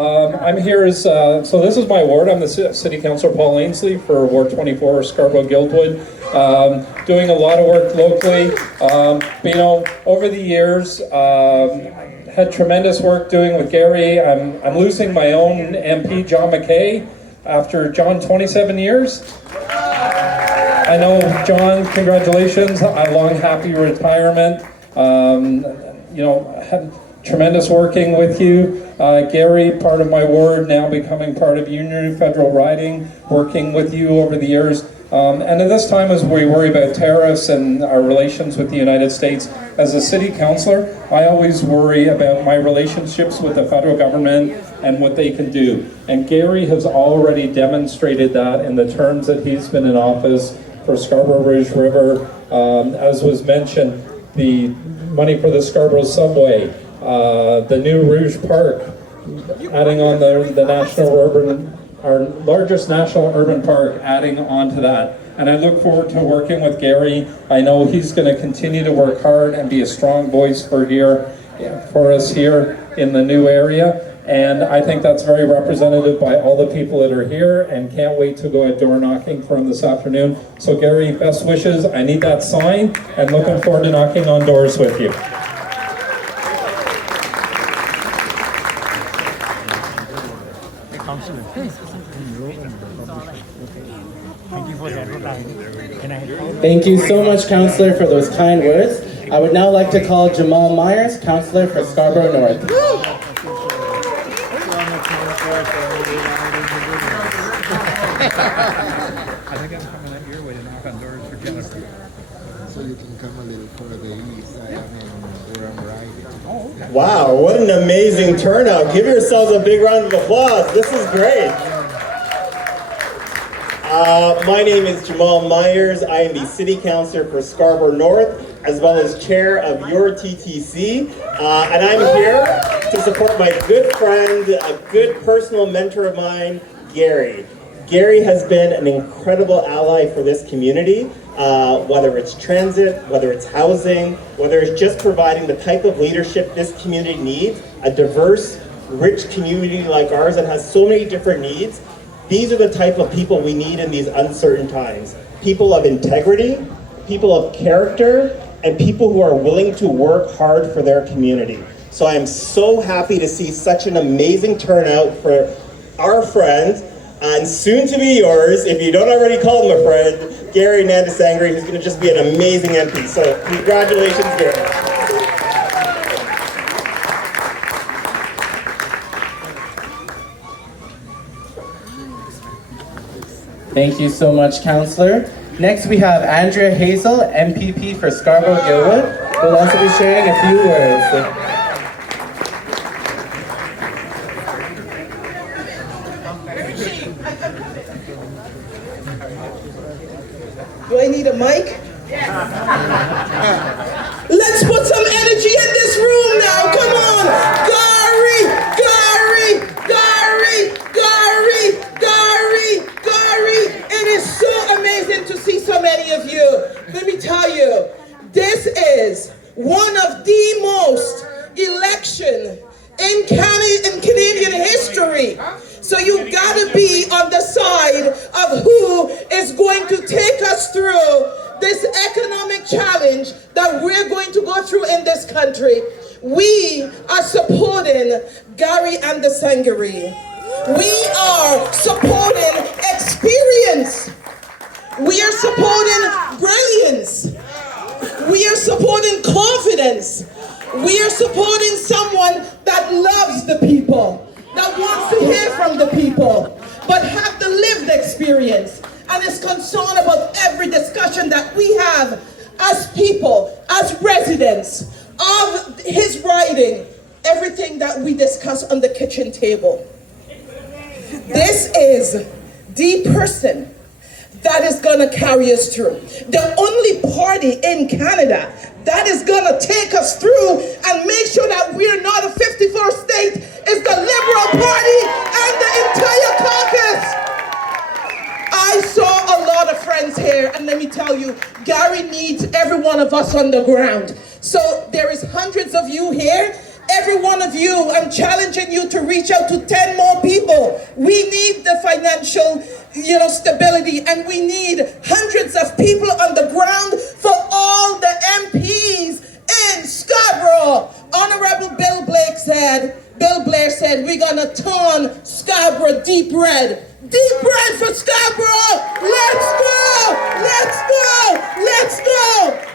I'm here as, so this is my ward. I'm the City Councillor Paul Ainsley for Ward 24, Scarborough Guildwood. Doing a lot of work locally. Over the years, had tremendous work doing with Gary. I'm losing my own MP, John McKay, after John 27 years. I know, John, congratulations. A long, happy retirement. Had tremendous working with you. Gary, part of my ward, now becoming part of Union Federal Riding, working with you over the years. And at this time, as we worry about tariffs and our relations with the United States, as a city councillor, I always worry about my relationships with the federal government and what they can do. And Gary has already demonstrated that in the terms that he's been in office for Scarborough Rouge River. As was mentioned, the money for the Scarborough subway, the new Rouge Park, adding on the national urban, our largest national urban park, adding on to that. And I look forward to working with Gary. I know he's going to continue to work hard and be a strong voice for us here in the new area. And I think that's very representative by all the people that are here, and can't wait to go out door knocking for him this afternoon. So Gary, best wishes. I need that sign, and looking forward to knocking on doors with you. Thank you so much, Councillor, for those kind words. I would now like to call Jamal Myers, Councillor for Scarborough North. I think I'm coming out your way to knock on doors for Jennifer. So you can come a little further east. I mean, where I'm riding. Oh, okay. Wow, what an amazing turnout. Give yourselves a big round of applause. This is great. My name is Jamal Myers. I am the City Councillor for Scarborough North, as well as Chair of your TTC. And I'm here to support my good friend, a good personal mentor of mine, Gary. Gary has been an incredible ally for this community, whether it's transit, whether it's housing, whether it's just providing the type of leadership this community needs, a diverse, rich community like ours that has so many different needs. These are the type of people we need in these uncertain times. People of integrity, people of character, and people who are willing to work hard for their community. So I am so happy to see such an amazing turnout for our friend, and soon to be yours, if you don't already call him a friend, Gary Anandasangaree, who's going to just be an amazing MP. So congratulations, Gary. Thank you so much, Councillor. Next we have Andrea Hazel, MPP for Scarborough Guildwood, who will also be sharing a few words. Do I need a mic? Let's put some energy in this room now. Come on. Gary, Gary, Gary, Gary, Gary, Gary. It is so amazing to see so many of you. Let me tell you, this is one of the most election in Canadian history. So you gotta be on the side of who is going to take us through this economic challenge that we're going to go through in this country. We are supporting Gary Anandasangaree. We are supporting experience. We are supporting brilliance. We are supporting confidence. We are supporting someone that loves the people, that wants to hear from the people, but have the lived experience and is concerned about every discussion that we have as people, as residents of his riding, everything that we discuss on the kitchen table. This is the person that is going to carry us through. The only party in Canada that is going to take us through and make sure that we're not a 54th state is the Liberal Party and the entire caucus. I saw a lot of friends here, and let me tell you, Gary needs every one of us on the ground. So there is hundreds of you here, every one of you, I'm challenging you to reach out to 10 more people. We need the financial, stability, and we need hundreds of people on the ground for all the MPs in Scarborough. Honorable Bill Blair said, we're gonna turn Scarborough deep red. Deep red for Scarborough! Let's go! Let's go! Let's go!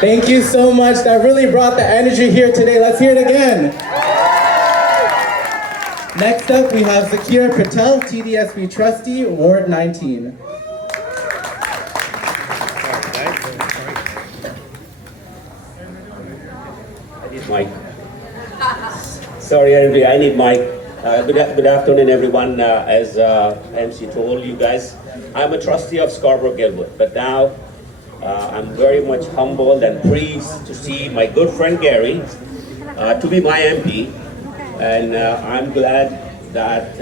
Thank you so much. That really brought the energy here today. Let's hear it again. Next up, we have Zakir Patel, TDSB trustee, Ward 19. I need mic. Sorry, everybody, I need mic. Good afternoon, everyone. As MC told you guys, I'm a trustee of Scarborough Gilwood, but now I'm very much humbled and pleased to see my good friend Gary to be my MP, and I'm glad that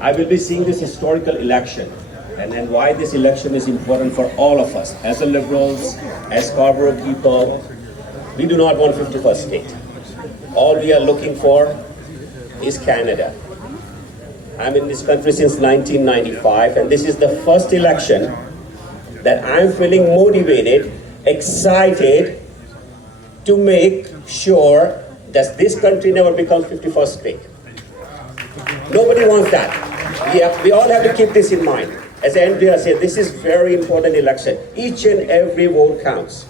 I will be seeing this historical election, and why this election is important for all of us. As a Liberals, as Scarborough people, we do not want 51st state. All we are looking for is Canada. I'm in this country since 1995, and this is the first election that I'm feeling motivated, excited to make sure that this country never becomes 51st state. Nobody wants that. We all have to keep this in mind. As Andrea said, this is very important election. Each and every vote counts.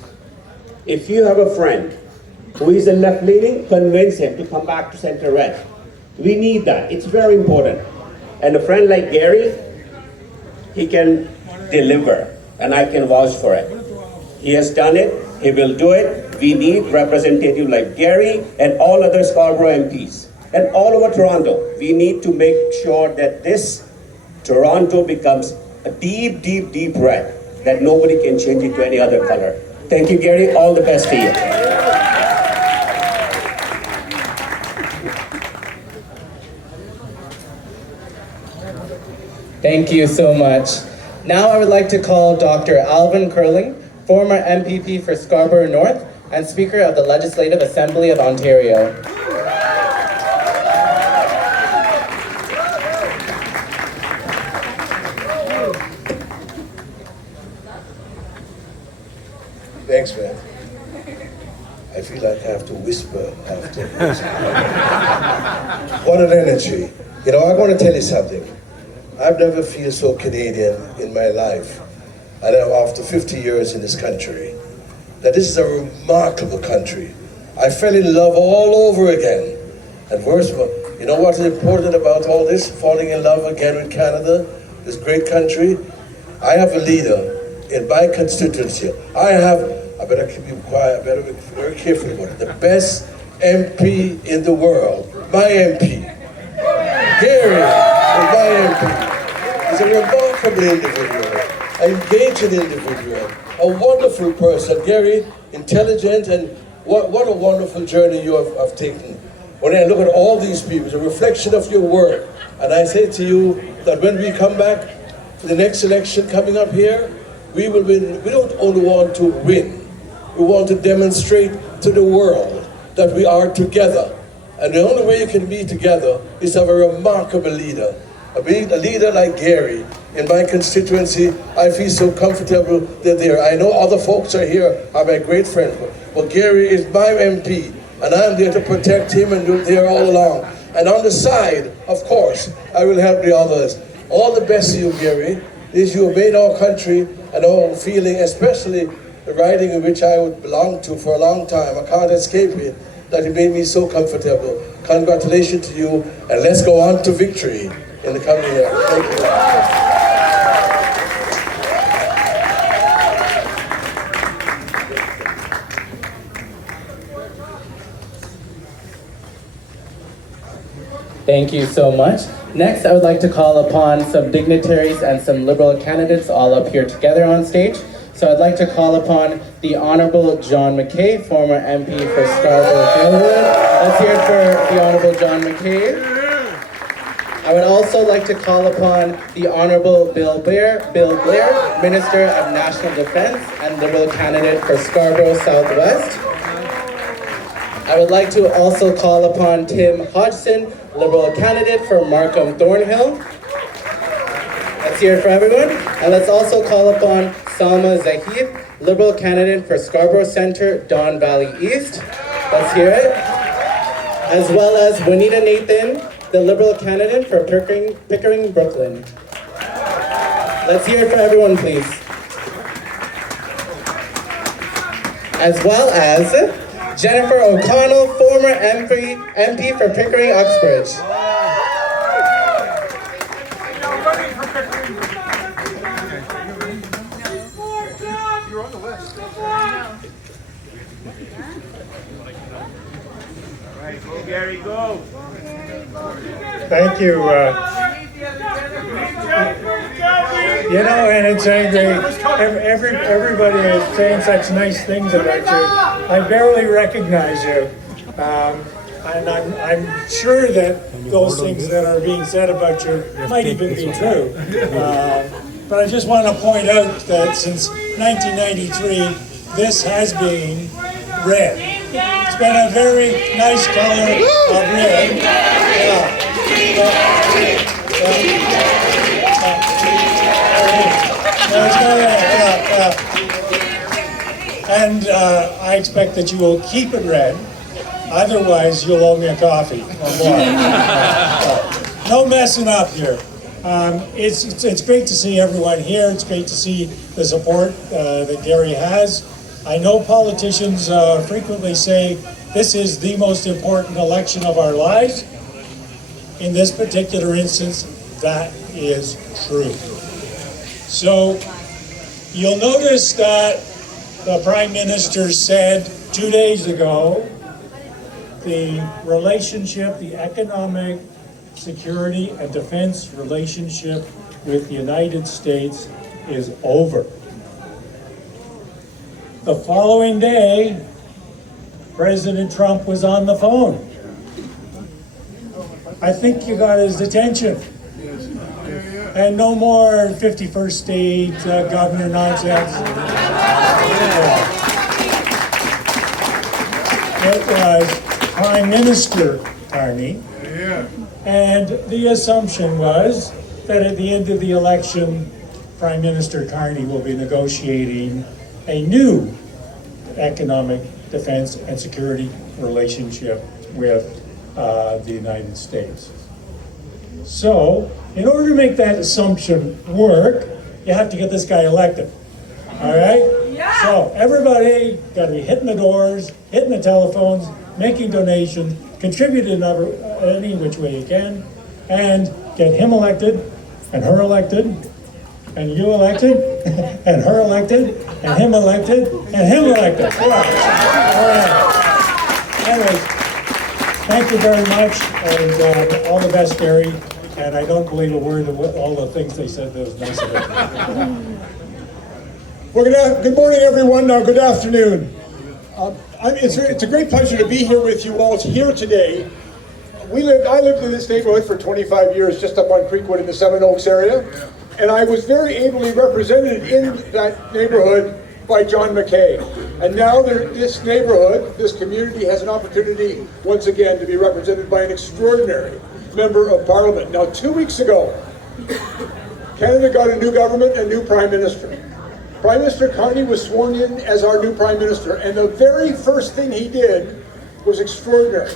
If you have a friend who is a left-leaning, convince him to come back to center red. We need that. It's very important. And a friend like Gary, he can deliver, and I can vouch for it. He has done it. He will do it. We need representatives like Gary and all other Scarborough MPs. And all over Toronto, we need to make sure that this Toronto becomes a deep, deep, deep red, that nobody can change it to any other color. Thank you, Gary. All the best to you. Thank you so much. Now I would like to call Dr. Alvin Curling, former MPP for Scarborough North and Speaker of the Legislative Assembly of Ontario. Thanks, man. I feel like I have to whisper after this. What an energy. I want to tell you something. I've never felt so Canadian in my life. And after 50 years in this country, that this is a remarkable country. I fell in love all over again. And worse, you know what is important about all this, falling in love again with Canada, this great country? I have a leader in my constituency. I better keep you quiet, I better be very careful about it. The best MP in the world, my MP. Gary is my MP. He's a remarkable individual, an engaging individual, a wonderful person. Gary, intelligent, and what a wonderful journey you have taken. When I look at all these people, it's a reflection of your work. And I say to you that when we come back for the next election coming up here, we will win. We don't only want to win, we want to demonstrate to the world that we are together. And the only way you can be together is to have a remarkable leader. A leader like Gary in my constituency. I feel so comfortable that there. I know other folks are here, are my great friends, but Gary is my MP, and I'm there to protect him and do there all along. And on the side, of course, I will help the others. All the best to you, Gary. This you have made our country and our feeling, especially the riding in which I would belong to for a long time. I can't escape it, that it made me so comfortable. Congratulations to you, and let's go on to victory in the coming year. Thank you. Thank you so much. Next, I would like to call upon some dignitaries and some Liberal candidates all up here together on stage. So I'd like to call upon the Honourable John McKay, former MP for Scarborough Gilwood. Let's hear it for the Honourable John McKay. I would also like to call upon the Honorable Bill Blair, Minister of National Defense and Liberal candidate for Scarborough Southwest. I would like to also call upon Tim Hodgson, Liberal candidate for Markham Thornhill. Let's hear it for everyone. And let's also call upon Salma Zahid, Liberal candidate for Scarborough Centre, Don Valley East. Let's hear it. As well as Juanita Nathan, the Liberal candidate for Pickering, Brooklyn. Let's hear it for everyone, please. As well as Jennifer O'Connell, former MP for Pickering, Uxbridge. Go, Gary, go. Thank you. You know, and it's everybody is saying such nice things about you. I barely recognize you. And I'm sure that those things that are being said about you might even be true. But I just want to point out that since 1993, this has been red. It's been a very nice color of red. And I expect that you will keep it red. Otherwise, you'll owe me a coffee or more. No messing up here. It's great to see everyone here. It's great to see the support that Gary has. I know politicians frequently say this is the most important election of our lives. In this particular instance, that is true. So you'll notice that the Prime Minister said 2 days ago the relationship, the economic, security, and defense relationship with the United States is over. The following day, President Trump was on the phone. I think you got his attention. And no more 51st state governor nonsense. It was Prime Minister Carney. And the assumption was that at the end of the election, Prime Minister Carney will be negotiating a new economic, defense, and security relationship with the United States. So, in order to make that assumption work, you have to get this guy elected. All right? Yeah. So, everybody got to be hitting the doors, hitting the telephones, making donations, contributing any which way you can, and get him elected, and her elected, and you elected, and her elected, and him elected, and him elected. All right. Anyways, thank you very much, and all the best, Gary. And I don't believe a word of all the things they said that was nice of it. Well, good morning, everyone. Good afternoon. It's a great pleasure to be here with you all here today. I lived in this neighborhood for 25 years, just up on Creekwood in the Seven Oaks area. And I was very ably represented in that neighborhood by John McKay. And now this neighborhood, this community has an opportunity once again to be represented by an extraordinary member of Parliament. Now 2 weeks ago, Canada got a new government, a new Prime Minister. Prime Minister Carney was sworn in as our new Prime Minister, and the very first thing he did was extraordinary.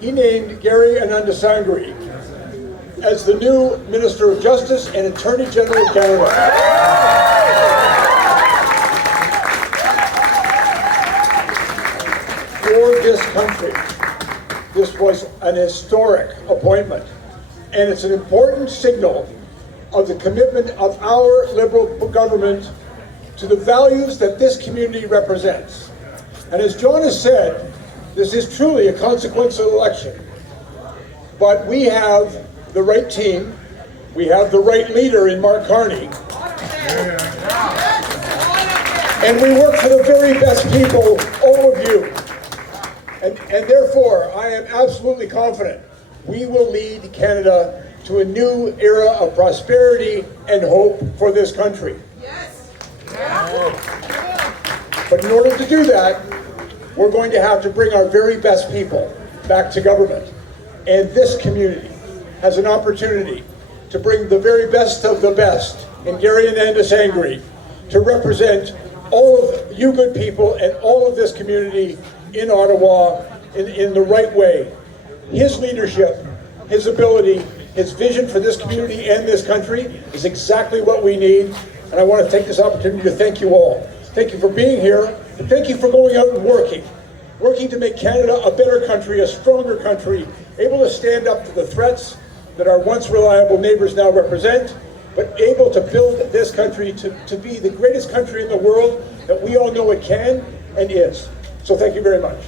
He named Gary Anandasangaree as the new Minister of Justice and Attorney General of Canada. For this country, this was an historic appointment, and it's an important signal of the commitment of our Liberal government to the values that this community represents. And as John has said, this is truly a consequential election. But we have the right team, we have the right leader in Mark Carney, and we work for the very best people, all of you. And therefore, I am absolutely confident we will lead Canada to a new era of prosperity and hope for this country. But in order to do that, we're going to have to bring our very best people back to government. And this community has an opportunity to bring the very best of the best in Gary Anandasangaree to represent all of you good people and all of this community in Ottawa in the right way. His leadership, his ability, his vision for this community and this country is exactly what we need. And I want to take this opportunity to thank you all. Thank you for being here, and thank you for going out and working to make Canada a better country, a stronger country, able to stand up to the threats that our once reliable neighbors now represent, but able to build this country to be the greatest country in the world that we all know it can and is. So thank you very much.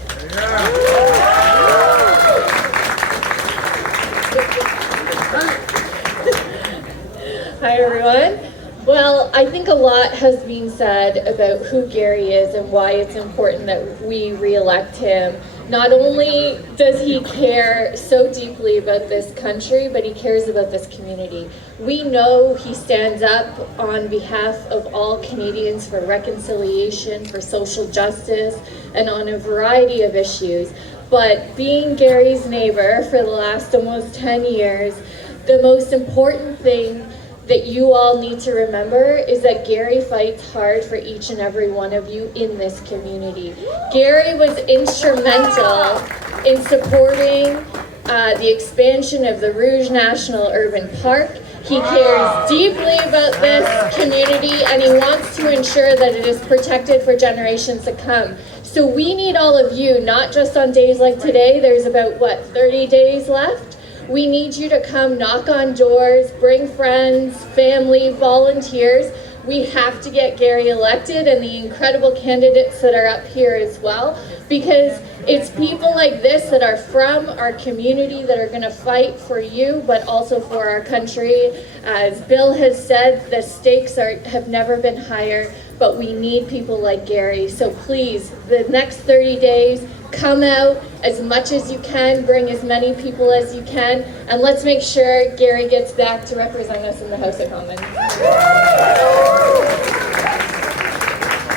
Hi everyone. Well, I think a lot has been said about who Gary is and why it's important that we re-elect him. Not only does he care so deeply about this country, but he cares about this community. We know he stands up on behalf of all Canadians for reconciliation, for social justice, and on a variety of issues. But being Gary's neighbor for the last almost 10 years, the most important thing that you all need to remember is that Gary fights hard for each and every one of you in this community. Gary was instrumental in supporting the expansion of the Rouge National Urban Park. He cares deeply about this community and he wants to ensure that it is protected for generations to come. So we need all of you, not just on days like today, there's about, 30 days left? We need you to come knock on doors, bring friends, family, volunteers. We have to get Gary elected and the incredible candidates that are up here as well, because it's people like this that are from our community that are going to fight for you, but also for our country. As Bill has said, the stakes have never been higher, but we need people like Gary. So please, the next 30 days, come out as much as you can, bring as many people as you can, and let's make sure Gary gets back to represent us in the House of Commons.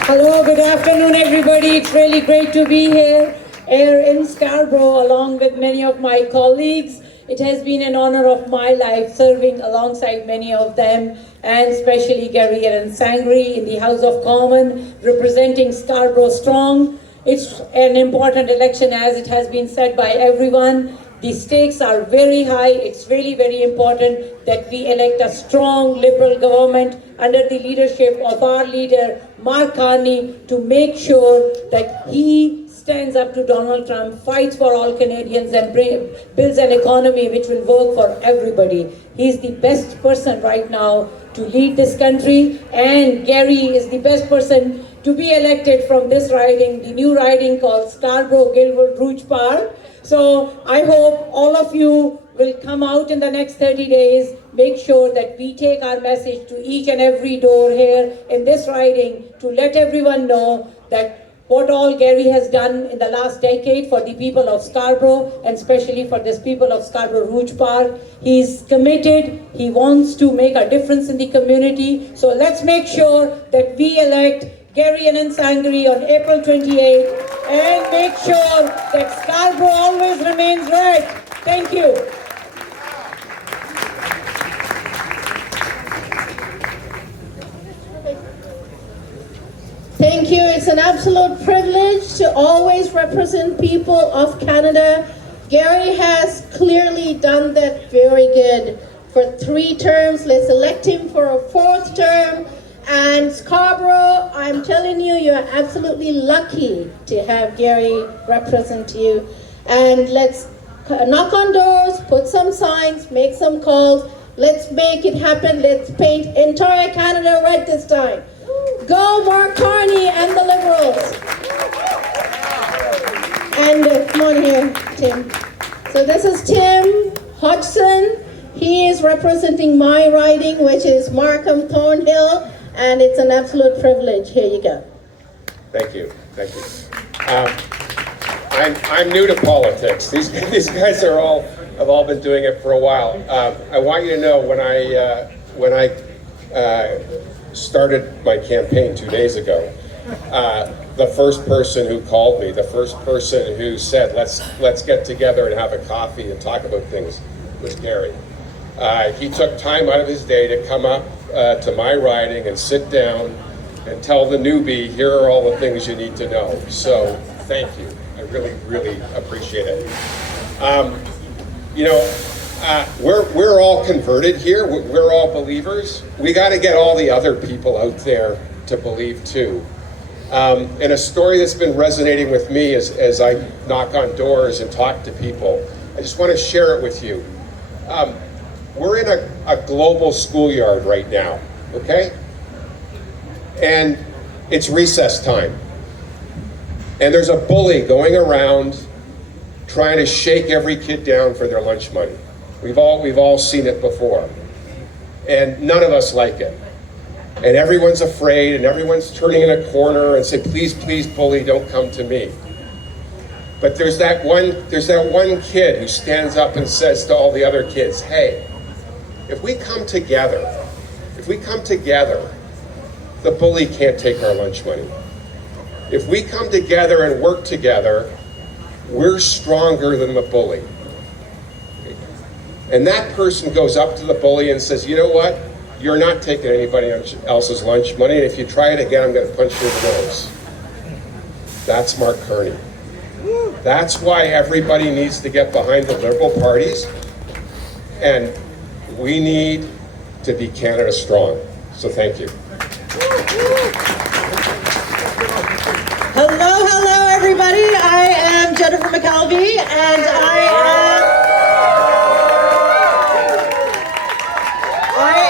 Hello, good afternoon everybody. It's really great to be here in Scarborough along with many of my colleagues. It has been an honor of my life serving alongside many of them, and especially Gary Anandasangaree in the House of Commons, representing Scarborough Strong. It's an important election, as it has been said by everyone. The stakes are very high. It's really very important that we elect a strong Liberal government under the leadership of our leader, Mark Carney, to make sure that he stands up to Donald Trump, fights for all Canadians, and builds an economy which will work for everybody. He's the best person right now to lead this country, and Gary is the best person to be elected from this riding, the new riding called Scarborough Rouge Park. So I hope all of you will come out in the next 30 days, make sure that we take our message to each and every door here in this riding to let everyone know that what all Gary has done in the last decade for the people of Scarborough, and especially for this people of Scarborough Rouge Park. He's committed, he wants to make a difference in the community. So let's make sure that we elect Gary Anandasangaree on April 28th and make sure that Scarborough always remains red. Thank you. Thank you. It's an absolute privilege to always represent people of Canada. Gary has clearly done that very good for 3 terms. Let's elect him for a 4th term. And Scarborough, I'm telling you, you're absolutely lucky to have Gary represent you. And let's knock on doors, put some signs, make some calls. Let's make it happen. Let's paint entire Canada red this time. Go Mark Carney and the Liberals. And come on here, Tim. So this is Tim Hodgson. He is representing my riding, which is Markham Thornhill, and it's an absolute privilege. Here you go. Thank you. Thank you. I'm new to politics. These guys are all have all been doing it for a while. I want you to know when I started my campaign 2 days ago, the first person who called me, the first person who said, let's get together and have a coffee and talk about things was Gary. He took time out of his day to come up to my riding and sit down and tell the newbie, here are all the things you need to know. So thank you. I really, really appreciate it. We're all converted here. We're all believers. We got to get all the other people out there to believe too. And a story that's been resonating with me as I knock on doors and talk to people, I just want to share it with you. We're in a global schoolyard right now, okay? And it's recess time. And there's a bully going around trying to shake every kid down for their lunch money. We've all seen it before. And none of us like it. And everyone's afraid and everyone's turning in a corner and saying, please, please, bully, don't come to me. But there's that one kid who stands up and says to all the other kids, hey, if we come together, the bully can't take our lunch money. If we come together and work together, we're stronger than the bully. And that person goes up to the bully and says, you know what? You're not taking anybody else's lunch money, and if you try it again, I'm going to punch you in the nose. That's Mark Carney. That's why everybody needs to get behind the Liberal parties, and we need to be Canada strong. So thank you. Hello, everybody. I am Jennifer McKelvey, and I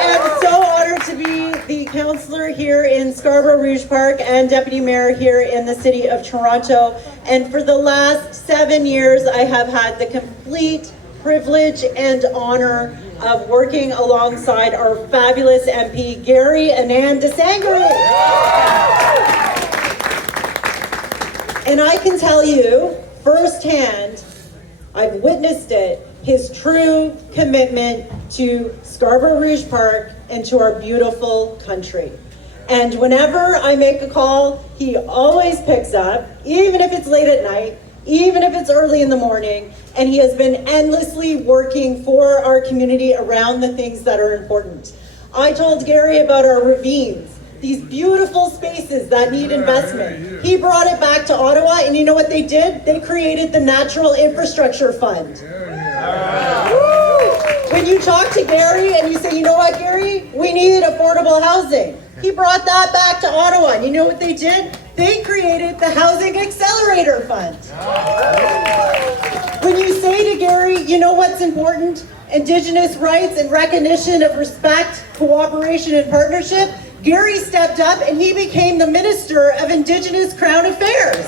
am so honored to be the councillor here in Scarborough Rouge Park and deputy mayor here in the city of Toronto. And for the last 7 years, I have had the complete privilege and honor of working alongside our fabulous MP, Gary Anandasangaree. And I can tell you firsthand, I've witnessed it, his true commitment to Scarborough Rouge Park and to our beautiful country. And whenever I make a call, he always picks up, even if it's late at night, even if it's early in the morning, and he has been endlessly working for our community around the things that are important. I told Gary about our ravines, these beautiful spaces that need investment. He brought it back to Ottawa, and you know what they did? They created the Natural Infrastructure Fund. When you talk to Gary and you say, you know what, Gary, we need affordable housing. He brought that back to Ottawa, and you know what they did? They created the Housing Accelerator Fund. When you say to Gary, you know what's important? Indigenous rights and recognition of respect, cooperation, and partnership, Gary stepped up and he became the Minister of Indigenous Crown Affairs.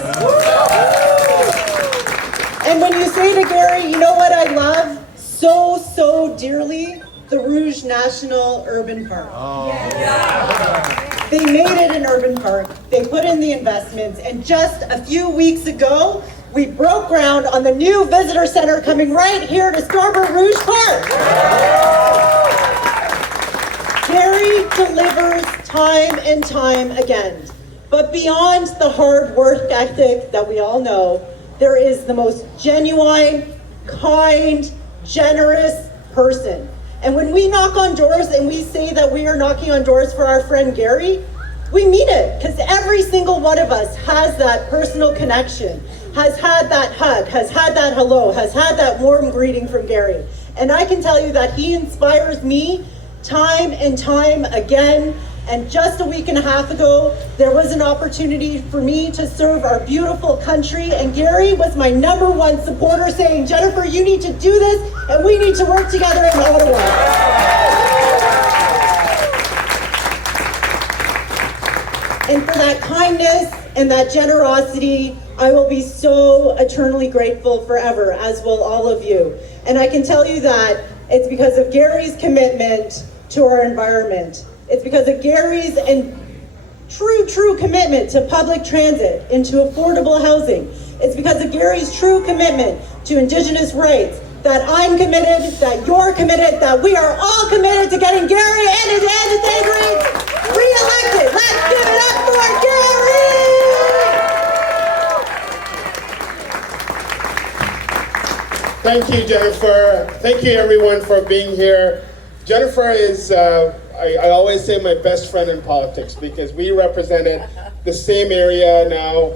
And when you say to Gary, you know what I love so dearly? The Rouge National Urban Park. They made it an urban park, they put in the investments, and just a few weeks ago, we broke ground on the new visitor center coming right here to Scarborough Rouge Park. Gary delivers time and time again. But beyond the hard work ethic that we all know, there is the most genuine, kind, generous person. And when we knock on doors and we say that we are knocking on doors for our friend Gary, we mean it, because every single one of us has that personal connection, has had that hug, has had that hello, has had that warm greeting from Gary. And I can tell you that he inspires me time and time again. And just a week and a half ago, there was an opportunity for me to serve our beautiful country, and Gary was my #1 supporter, saying, Jennifer, you need to do this, and we need to work together in Ottawa. And for that kindness and that generosity, I will be so eternally grateful forever, as will all of you. And I can tell you that it's because of Gary's commitment to our environment. It's because of Gary's and true commitment to public transit, into affordable housing. It's because of Gary's true commitment to Indigenous rights, that I'm committed, that you're committed, that we are all committed to getting Gary and his Anandasangarees re-elected. Let's give it up for Gary! Thank you, Jennifer. Thank you, everyone, for being here. Jennifer is, I always say, my best friend in politics because we represented the same area now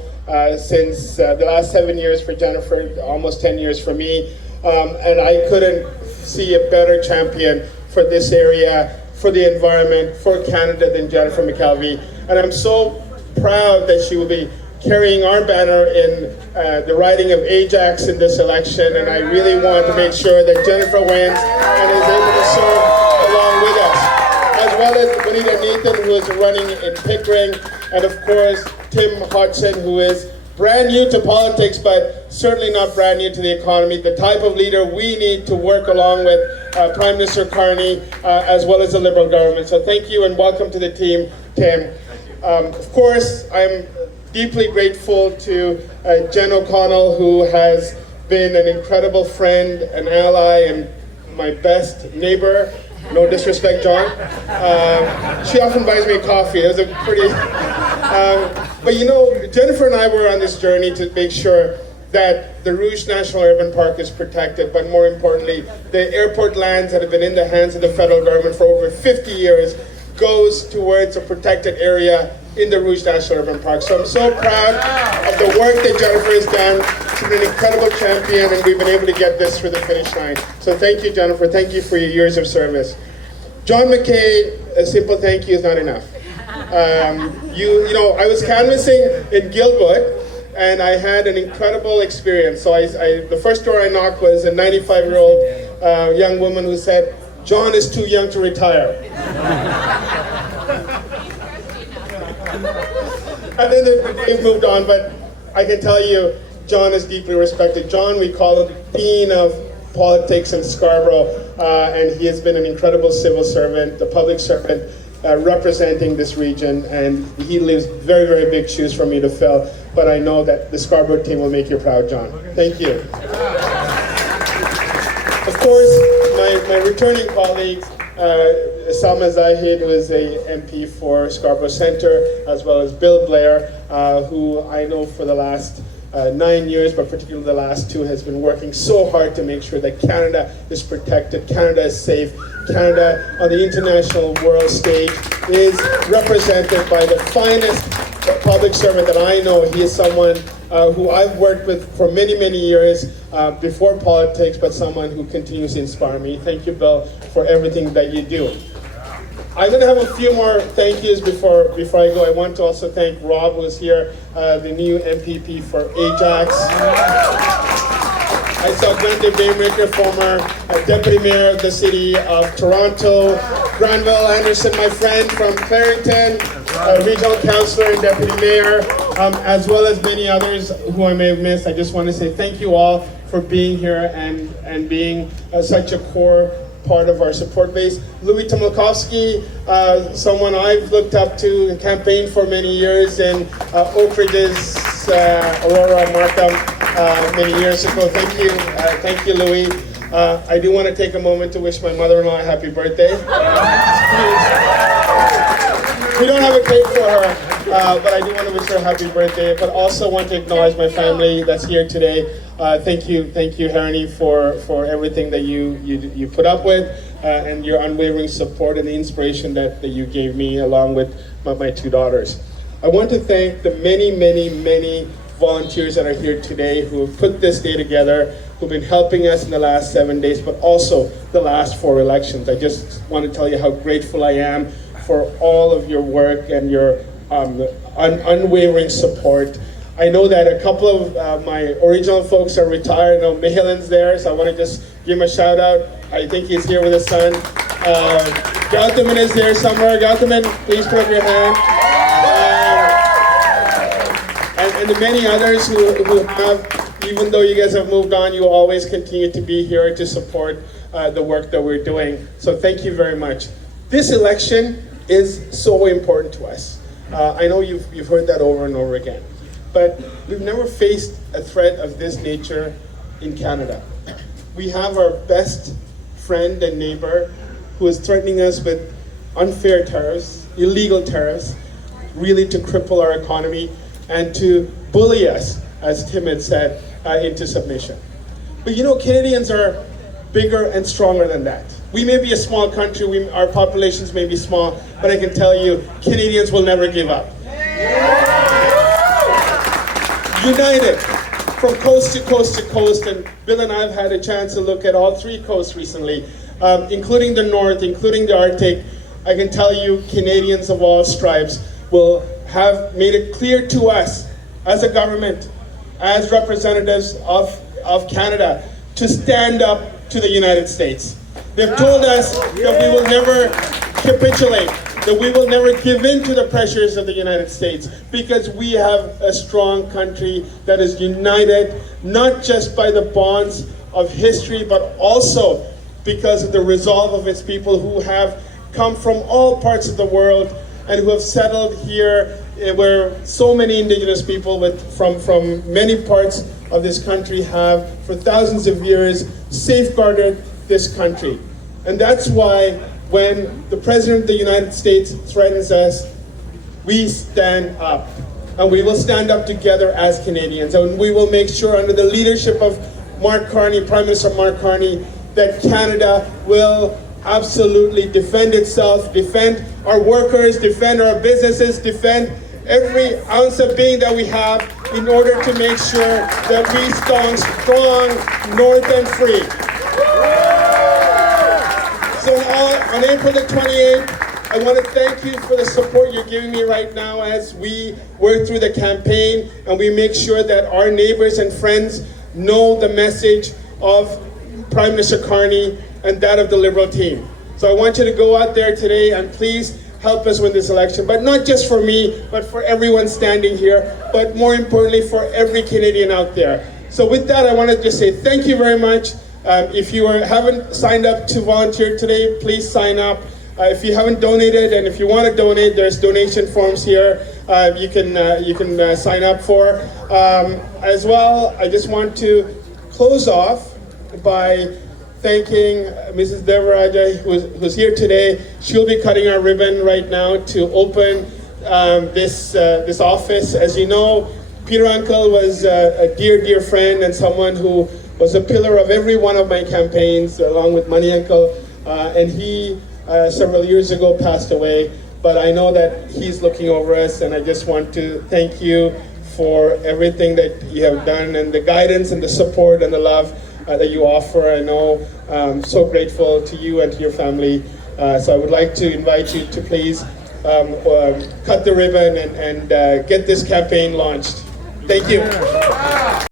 since the last 7 years for Jennifer, almost 10 years for me. And I couldn't see a better champion for this area, for the environment, for Canada than Jennifer McKelvey. And I'm so proud that she will be carrying our banner in the riding of Ajax in this election, and I really want to make sure that Jennifer wins and is able to serve along with us, as well as Bonita Nathan, who is running in Pickering, and of course Tim Hodgson, who is brand new to politics, but certainly not brand new to the economy, the type of leader we need to work along with Prime Minister Carney, as well as the Liberal government. So thank you and welcome to the team, Tim. Of course, I'm deeply grateful to Jen O'Connell, who has been an incredible friend, an ally, and my best neighbor. No disrespect, John. She often buys me coffee. It was a pretty... but you know, Jennifer and I were on this journey to make sure that the Rouge National Urban Park is protected, but more importantly, the airport lands that have been in the hands of the federal government for over 50 years goes towards a protected area in the Rouge National Urban Park. So I'm so proud of the work that Jennifer has done. She's been an incredible champion, and we've been able to get this through the finish line. So thank you, Jennifer. Thank you for your years of service. John McKay, a simple thank you is not enough. You know, I was canvassing in Guildwood, and I had an incredible experience. So the first door I knocked was a 95-year-old young woman who said, "John is too young to retire." And then the day moved on, but I can tell you, John is deeply respected. John, we call him the Dean of Politics in Scarborough, and he has been an incredible civil servant, the public servant, representing this region, and he leaves very, very big shoes for me to fill, but I know that the Scarborough team will make you proud, John. Thank you. Of course, my returning colleagues, Salma Zahid, who is a MP for Scarborough Centre, as well as Bill Blair, who I know for the last 9 years, but particularly the last 2, has been working so hard to make sure that Canada is protected, Canada is safe, Canada on the international world stage is represented by the finest public servant that I know. He is someone who I've worked with for many, many years before politics, but someone who continues to inspire me. Thank you, Bill, for everything that you do. I'm going to have a few more thank yous before I go. I want to also thank Rob, who's here, the new MPP for Ajax. I saw Glenda Baymaker, former Deputy Mayor of the City of Toronto. Granville Anderson, my friend from Clarington, Regional Councillor and Deputy Mayor, as well as many others who I may have missed. I just want to say thank you all for being here and being such a core part of our support base. Louis Tomolkovsky, someone I've looked up to, campaigned for many years in Oak Ridge's Aurora Markham many years ago. Thank you, Louis. I do want to take a moment to wish my mother-in-law a happy birthday. We don't have a cake for her, but I do want to wish her a happy birthday, but also want to acknowledge my family that's here today. Thank you, Harani, for everything that you put up with, and your unwavering support and the inspiration that you gave me, along with my 2 daughters. I want to thank the many, many, many volunteers that are here today who have put this day together, who've been helping us in the last 7 days, but also the last 4 elections. I just want to tell you how grateful I am for all of your work and your unwavering support. I know that a couple of my original folks are retired. I know Mihilan's there, so I want to just give him a shout out. I think he's here with his son. Gautaman is there somewhere. Gautaman, please put up your hand. And the many others who have, even though you guys have moved on, you will always continue to be here to support the work that we're doing. So thank you very much. This election is so important to us. I know you've heard that over and over again, but we've never faced a threat of this nature in Canada. we have our best friend and neighbor who is threatening us with unfair tariffs, illegal tariffs, really to cripple our economy and to bully us, as Tim had said, into submission. But you know, Canadians are bigger and stronger than that. We may be a small country, our populations may be small, but I can tell you, Canadians will never give up. United from coast to coast to coast, and Bill and I have had a chance to look at all 3 coasts recently, including the North, including the Arctic. I can tell you, Canadians of all stripes will have made it clear to us as a government, as representatives of Canada, to stand up to the United States. They've told us that we will never capitulate, that we will never give in to the pressures of the United States, because we have a strong country that is united, not just by the bonds of history, but also because of the resolve of its people who have come from all parts of the world and who have settled here, where so many Indigenous people from many parts of this country have, for thousands of years, safeguarded this country. And that's why when the President of the United States threatens us, we stand up. And we will stand up together as Canadians. And we will make sure, under the leadership of Mark Carney, Prime Minister Mark Carney, that Canada will absolutely defend itself, defend our workers, defend our businesses, defend every ounce of being that we have, in order to make sure that we stand strong, north and free. So on April the 28th, I want to thank you for the support you're giving me right now as we work through the campaign and we make sure that our neighbors and friends know the message of Prime Minister Carney and that of the Liberal team. So I want you to go out there today and please help us win this election, but not just for me, but for everyone standing here, but more importantly for every Canadian out there. So with that, I want to just say thank you very much. If you haven't signed up to volunteer today, please sign up. If you haven't donated, and if you want to donate, there's donation forms here you can sign up for. As well, I just want to close off by thanking Mrs. Devaraja, who's here today. She'll be cutting our ribbon right now to open this office. As you know, Peter Uncle was a dear, dear friend and someone who was a pillar of every one of my campaigns, along with Money Uncle. And he, several years ago, passed away. But I know that he's looking over us, and I just want to thank you for everything that you have done, and the guidance and the support and the love that you offer. I know I'm so grateful to you and to your family. So I would like to invite you to please cut the ribbon and get this campaign launched. Thank you.